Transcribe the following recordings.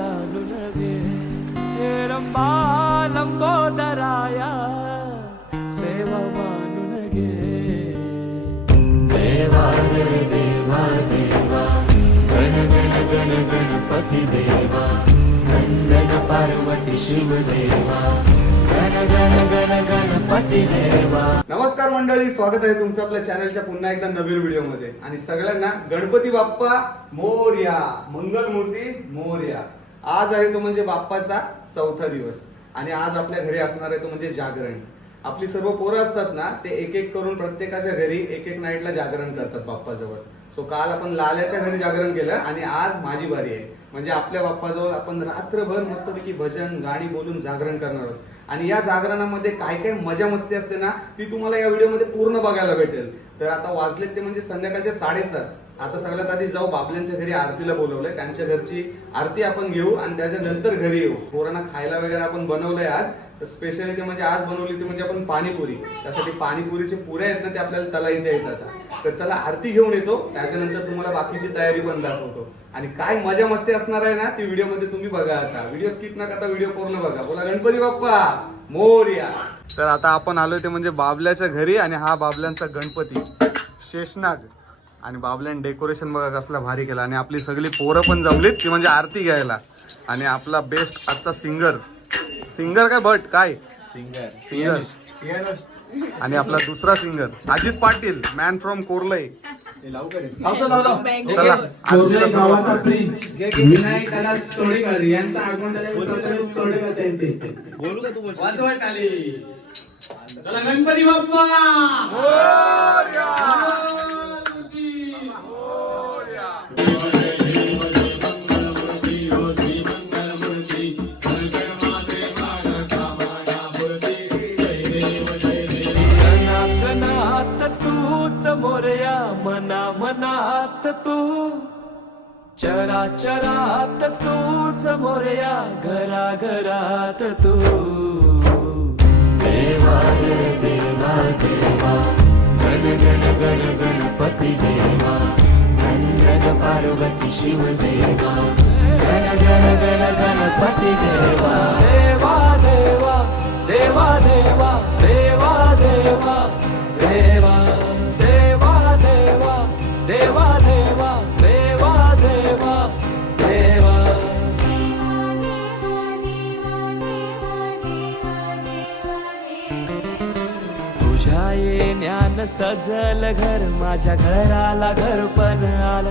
जाणून घे हे रंबा लंबोदराया सेवा मानून घे देवा रे देवा देवा गण गण गण गणपती देवा नंदन पार्वती शिव देवा गण गण गण गणपती देवा। नमस्कार मंडळी स्वागत आहे तुमचं आपल्या चॅनलच्या पुन्हा एकदा नवीन व्हिडिओमध्ये आणि सगळ्यांना गणपती बाप्पा मोर्या मंगलमूर्ती मोर्या. आज आहे तो म्हणजे बाप्पाचा चौथा दिवस. आणि आज आपल्या घरी असणार आहे तो म्हणजे जागरण. आपली सर्व पोरं असतात ना ते एक एक करून प्रत्येकाच्या घरी एक एक नाईटला जागरण करतात बाप्पाजवळ. सो काल आपण लाल्याच्या घरी जागरण केलं आणि आज माझी बारी आहे. म्हणजे आपल्या बाप्पाजवळ आपण रात्रभर मस्तपैकी भजन गाणी बोलून जागरण करणार आहोत. आणि या जागरणामध्ये काय काय मजा मस्ती असते ना ती तुम्हाला या व्हिडिओमध्ये पूर्ण बघायला भेटेल. तर आता वाजलेत ते म्हणजे संध्याकाळचे साडेसात. आता सगळ्यात आधी जाऊ बाबल्यांच्या घरी आरतीला बोलवलंय. त्यांच्या घरची आरती आपण घेऊ आणि त्याच्यानंतर घरी येऊ. पोरांना खायला वगैरे आपण बनवलंय आज. तर स्पेशालिटी म्हणजे आज बनवली ती म्हणजे आपण पाणीपुरी. त्यासाठी पाणीपुरीचे पुऱ्या आहेत ना ते आपल्याला तलाईच्या येतात आता. तर चला आरती घेऊन येतो. त्याच्यानंतर तुम्हाला बाकीची तयारी पण दाखवतो. आणि काय मजा मस्ती असणार आहे ना ती व्हिडिओमध्ये तुम्ही बघा आता. व्हिडिओ स्किप ना करता व्हिडिओ पूर्ण बघा. बोला गणपती बाप्पा मोर्या. तर आता आपण आलोय ते म्हणजे बाबल्याच्या घरी आणि हा बाबल्यांचा गणपती. शेषनाग. आणि बाबल्यान डेकोरेशन बघा कसला भारी केला. आणि आपली सगळी पोरं पण जमलीत ती म्हणजे आरती घ्यायला. आणि आपला बेस्ट आजचा सिंगर सिंगर काय भट? काय? सिंगर सिंगर आणि आपला दुसरा singer Ajit Patil man from Koralai Ganpati Bappa! हो, मोरया मना मनात तू. चरा चरात तूच मोरया घरा घरात तू. देवा रे देवा देवा. गण गण गण गणपती देवा नंदन पार्वती शिव देवा गण गण गण गणपती देवा देवा देवा देवा देवा देवा देवा देवा देवा देवा सजल घर माझ्या घराला घर पण आलं.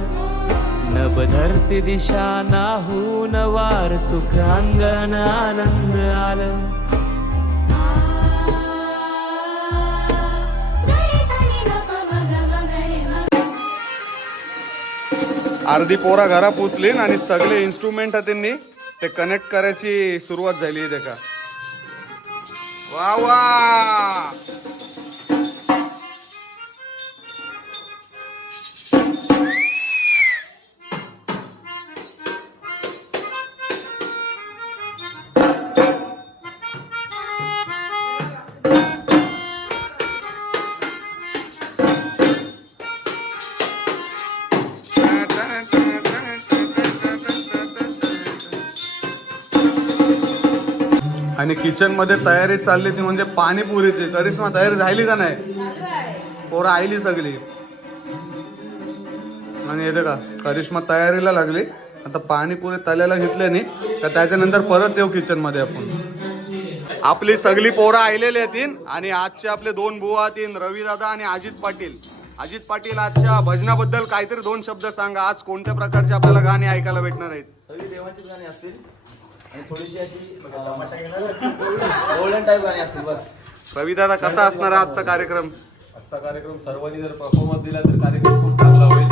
नभ धरती दिशा नाहून वार सुख अंगण आनंद आलं. अर्धी पोरा घरा पोचली आणि सगळे इन्स्ट्रुमेंट त्यांनी. ते कनेक्ट करायची सुरुवात झाली आहे का? वा वा! किचनमध्ये तयारी चालली ती म्हणजे पाणीपुरीची करिश्मा तयारी झाली का नाही? पोरं आईली सगळी. आणि येते का करिश्मा तयारीला लागली. आता पाणीपुरी तल्याला घेतल्याने तर त्याच्यानंतर परत येऊ किचनमध्ये आपण. आपली सगळी पोरं आलेली येतील आणि आजचे आपले दोन बुवा तीन रवी दादा आणि अजित पाटील. अजित पाटील आजच्या भजनाबद्दल काहीतरी दोन शब्द सांगा. आज कोणत्या प्रकारचे आपल्याला गाणी ऐकायला भेटणार आहेत? सगळी देवाचीच गाणी असतील. आणि थोडीशी अशी गोल्डन टाईप गाणी असतील बस. रवी दादा कसा असणार आहे आजचा कार्यक्रम? आजचा कार्यक्रम सर्वांनी जर परफॉर्मन्स दिला तर कार्यक्रम खूप चांगला होईल.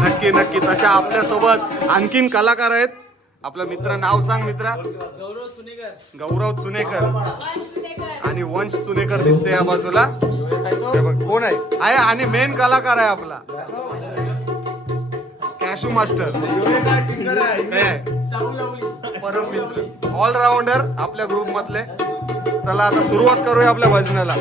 नक्की नक्की. तशा आपल्यासोबत आणखीन कलाकार आहेत. आपलं मित्र नाव सांग मित्रा. गौरव सुनेकर. गौरव चुनेकर आणि वंश चुनेकर दिसते या बाजूला. हे बघ कोण आहे? आहे आणि मेन कलाकार आहे आपला. कॅशू मास्टर परम मित्र ऑलराऊंडर आपल्या ग्रुप मधले. चला आता सुरुवात करूया आपल्या भजनाला.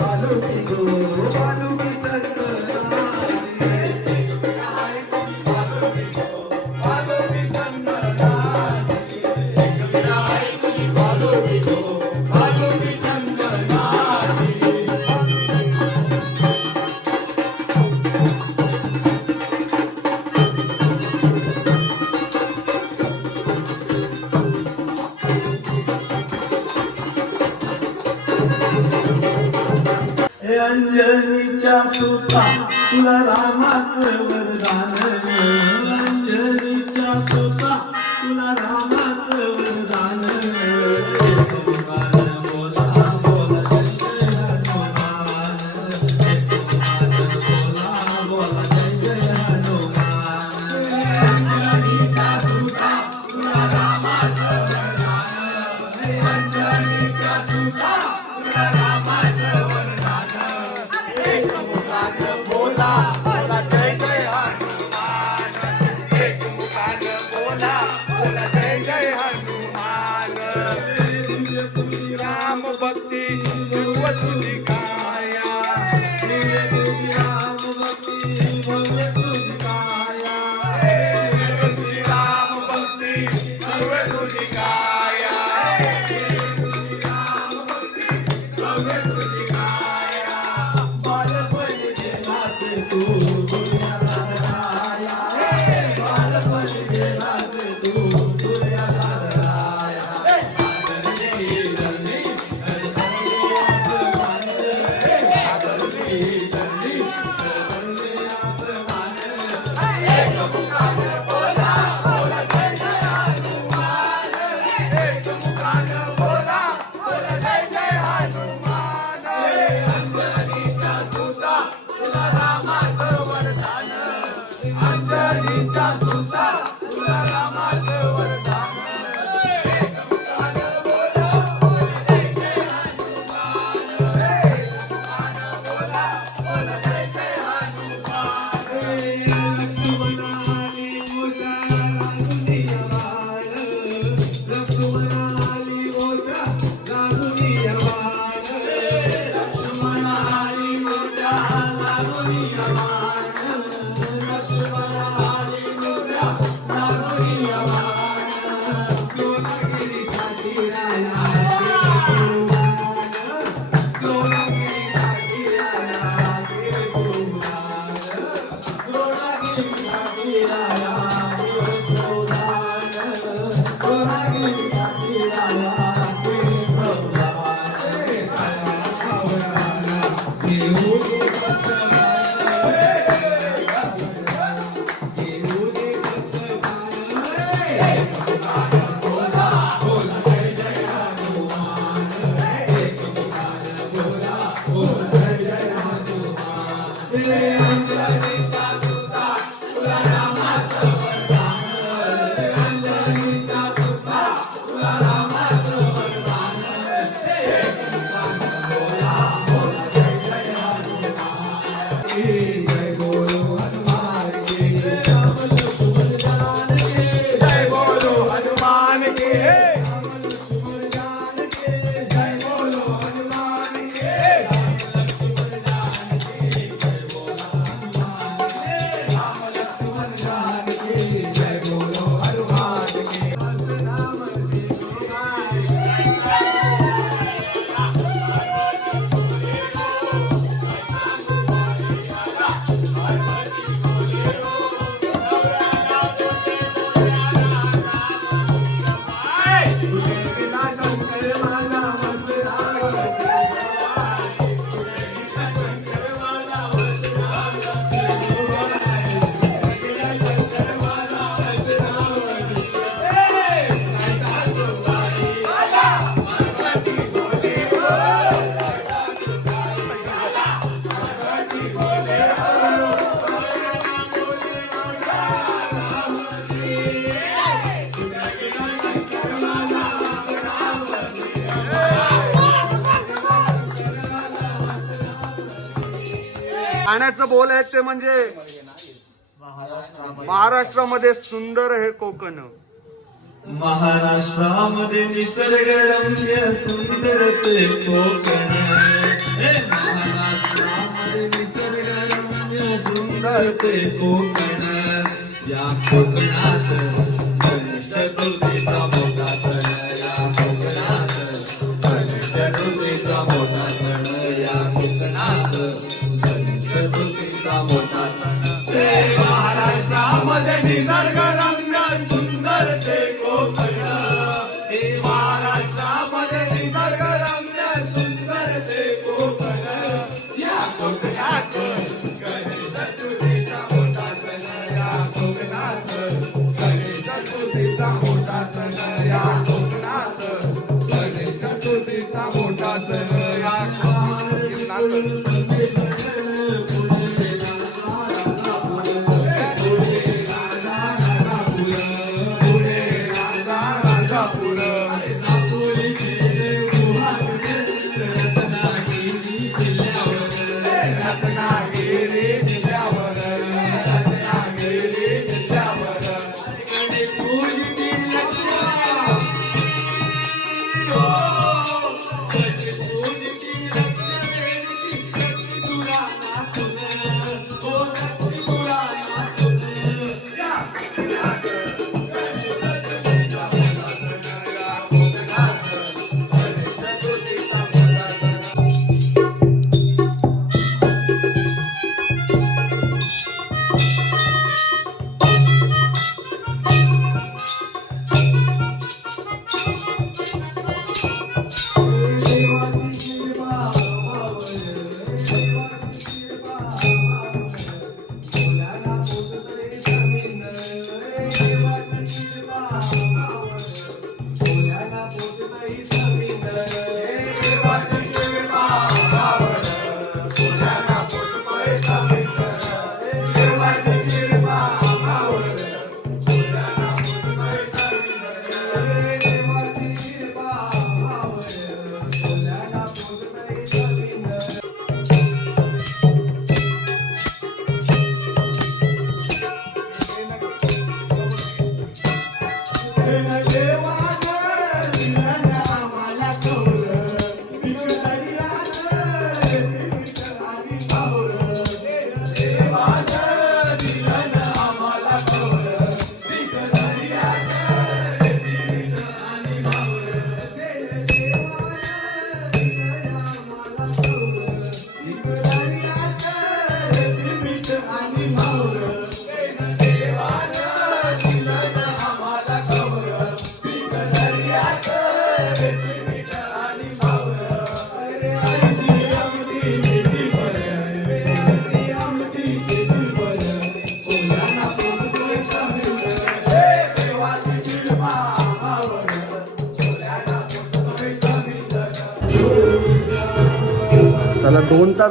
हे ठाण्याचं बोल आहे ते म्हणजे महाराष्ट्रामध्ये सुंदर हे कोकण. महाराष्ट्रामध्ये निसर्गरम्य सुंदर ते कोकण. महाराष्ट्रामध्ये निसर्गरम्य सुंदर ते कोकण. या कोकणात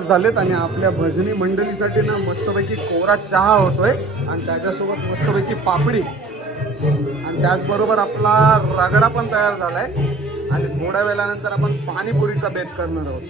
झालेत आणि आपल्या भजनी मंडळीसाठी ना मस्तपैकी कोरा चहा होतोय आणि त्याच्यासोबत मस्तपैकी पापडी. आणि त्याचबरोबर आपला रगडा पण तयार झालाय. आणि थोड्या वेळानंतर आपण पाणीपुरीचा बेत करणार आहोत.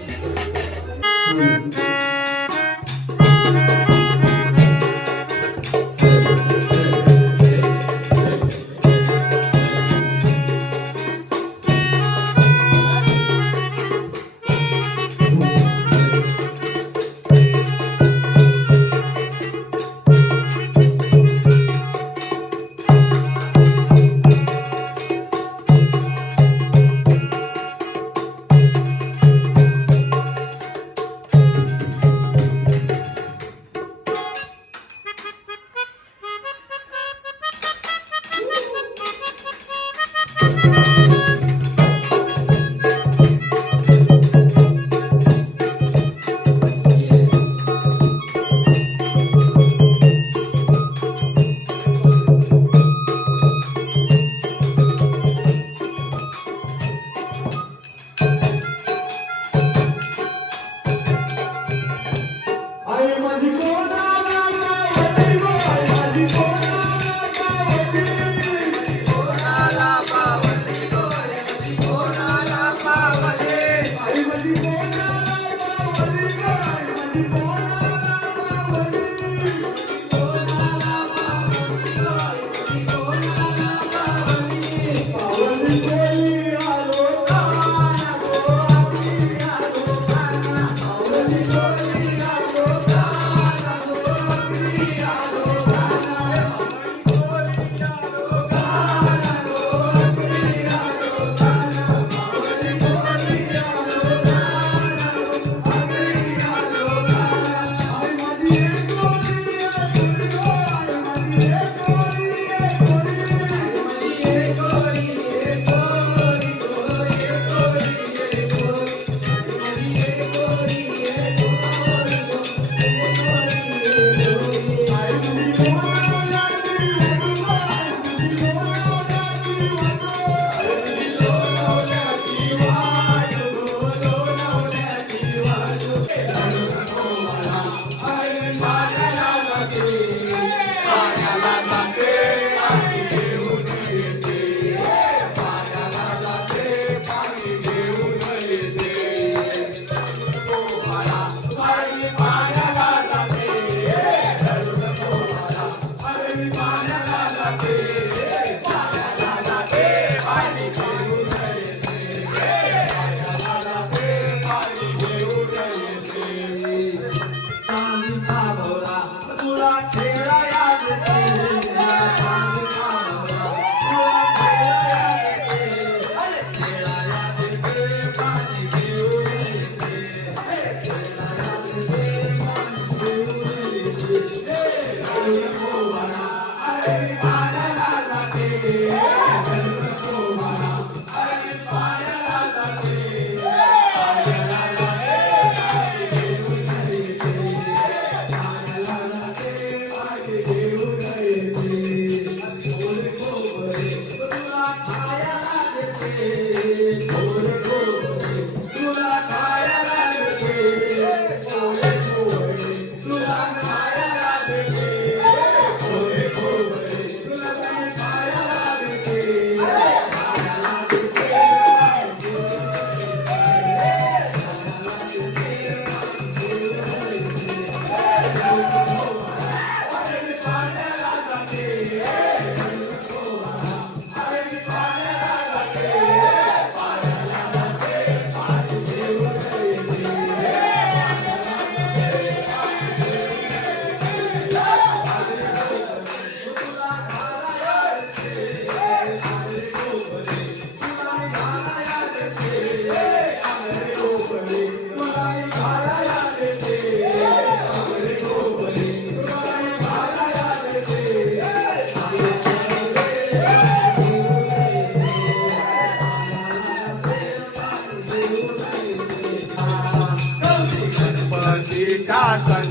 God's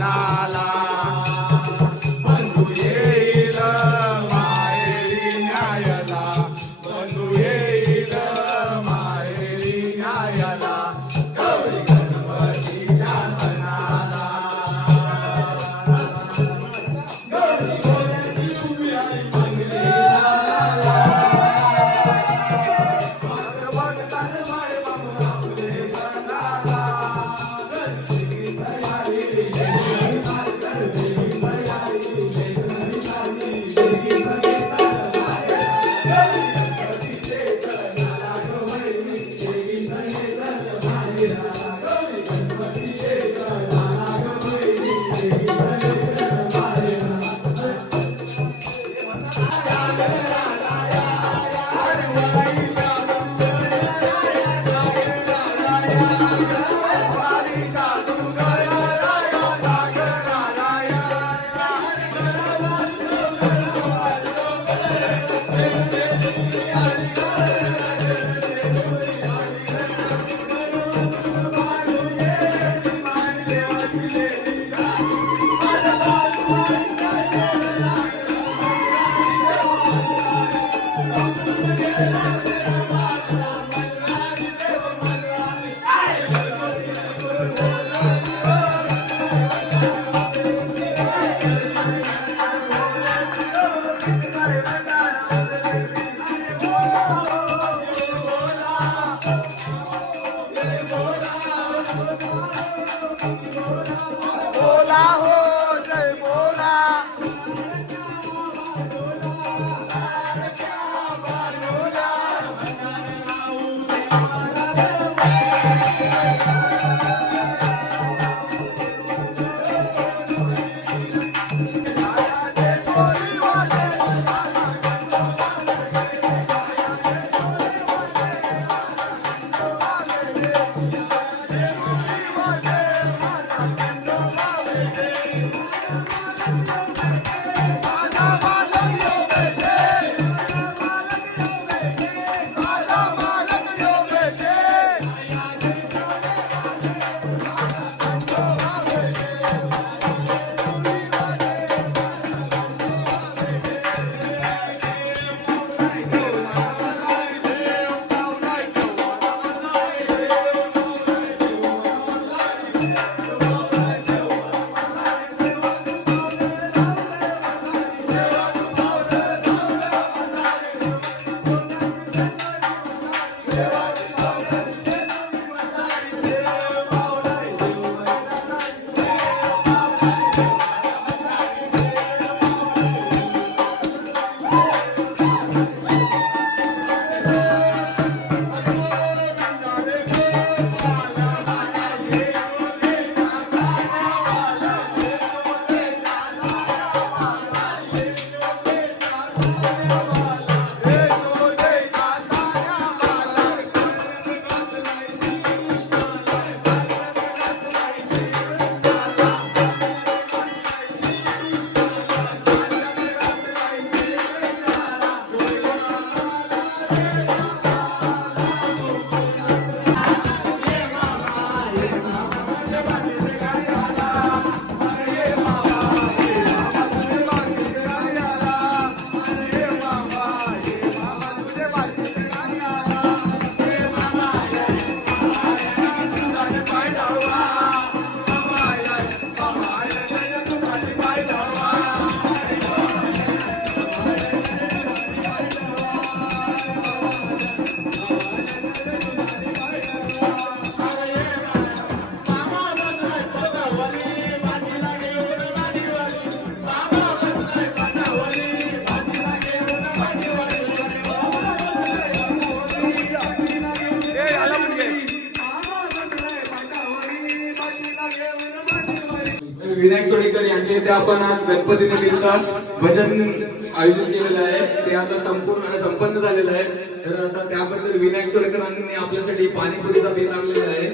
कार्यक्रम आयोजित केलेलं आहे. ते आता संपूर्ण संपन्न झालेलं आहे. तर आता त्याबद्दल विनायक सोडकरांनी आपल्यासाठी पाणीपुरीचा बेत आणलेला आहे.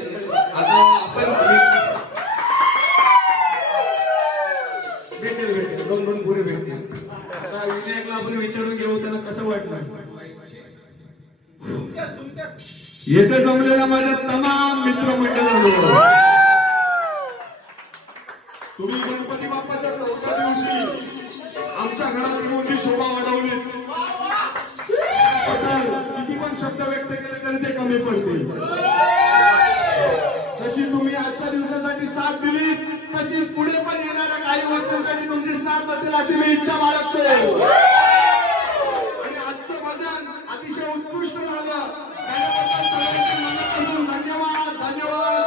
आता आपण भेटेल भेटेल. दोन दोन पुरी भेटतील. आता विनायकला आपण विचारून घेऊ त्याला कसं वाटलं येथे जमलेल्या माझ्या तमाम मित्र मित्रमंडळांनो तुम्ही गणपती बाप्पाच्या चौथ्या दिवशी आमच्या घरात येऊन जी शोभा वाढवली. किती पण शब्द व्यक्त केले तरी ते कमी पडतील. जशी तुम्ही आजच्या दिवसासाठी साथ दिली तशीच पुढे पण येणाऱ्या काही वर्षांसाठी तुमची साथ असेल अशी मी इच्छा बाळगतो. आणि आजचं भजन अतिशय उत्कृष्ट झालं. त्याबद्दल सगळ्यांचे मनापासून धन्यवाद धन्यवाद धन्यवाद.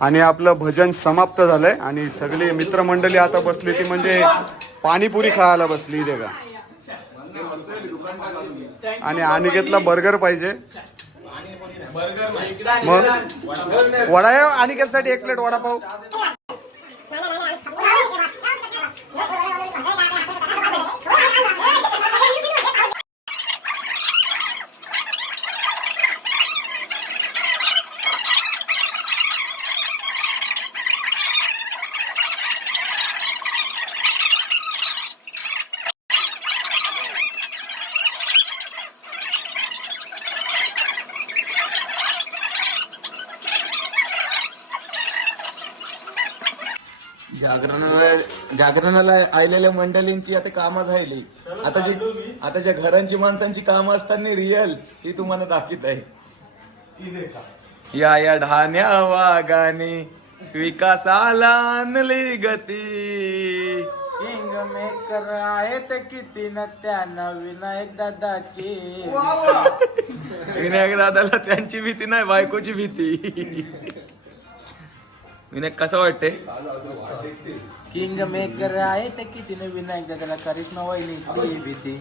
आणि आपलं भजन समाप्त झालंय आणि सगळी मित्रमंडळी आता बसली ती म्हणजे पाणीपुरी खायला बसली इथे का आणि अनिकेतला बर्गर पाहिजे मग वडा अनिकेतसाठी एक प्लेट वडापाव जागरणाला जागरणाला आलेल्या मंडळींची आता कामं झाली. आता जी आता ज्या घरांची माणसांची कामं असतात ना रिअल ती तुम्हाला दाखवत आहे. या या ढाण्या वागाने विकासाला आणली गती. किंग मेकर आहेत किती न त्यांना विनायक दादाची. विनायक दादाला त्यांची भीती नाही बायकोची भीती. विनायक कसं वाटते किंग मेकर आहेत किती विनायक दादाला करिश्मा वहिनीची भीती.